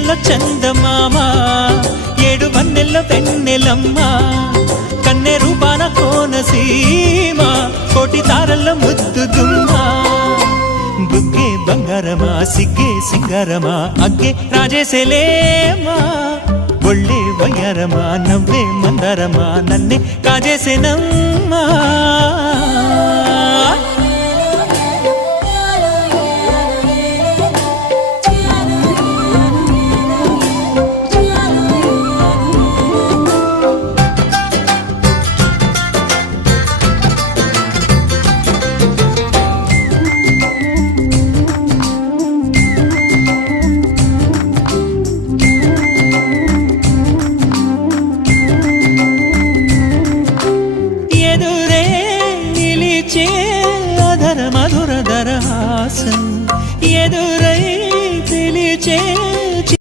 వెన్నెలల్లో చందమామ ఏడు వన్నెల్లో వెన్నెలమ్మ కన్నె రూపాన కోనసీమ కోటి తారల్లో ముద్దుగుమ్మా బుగ్గే బంగారమా సిగ్గే సింగారమా అగ్గే రాజేసేలేమా ఒళ్ళే వయ్యారమా నవ్వే మందారమా నన్నే కాజేసేనమ్మా